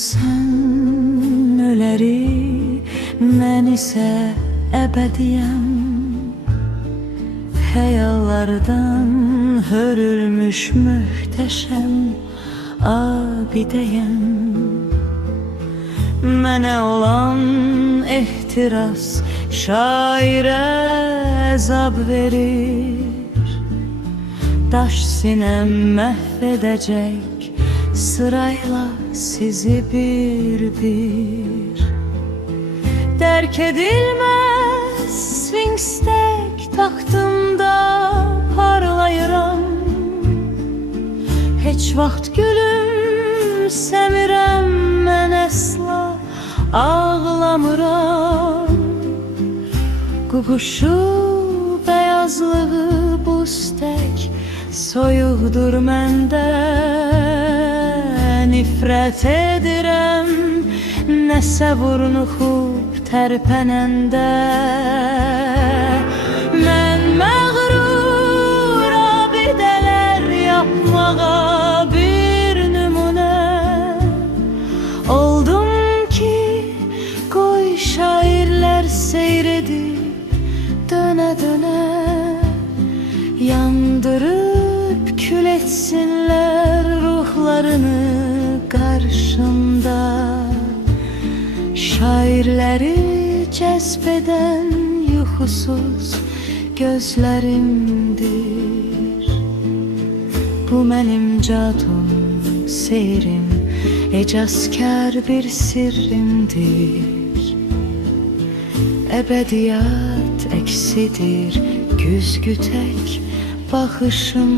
sən öləri, mən isə əbədiyəm. Xəyallardan hörülmüş möhtəşəm abidəyəm. Mənə olan ehtiras şairə əzab verir. Daş sinəm məhv edəcək sırayla sizi bir-bir. Dərk edilməz sfinkstek taxtımda parlayıram. Heç vaxt gülümsəmirəm, mən əsla ağlamıram. Quşu bəyazlığı buz tək soyuqdur məndə. Nifrət edirəm nəsə vurnuxub tərpənəndə. Mən məğrur abidələr yapmağa bir nümunə oldum ki, qoy şairlər seyr edib dönə-dönə. Yandırıb kül etsinlər ruhlarını qarşımda. Şairləri cəzb edən yuxusuz gözlərimdir. Bu mənim cadum, seyrim, ecazkar bir sirrimdir. Əbədiyyat əksidir güzgü tək baxışım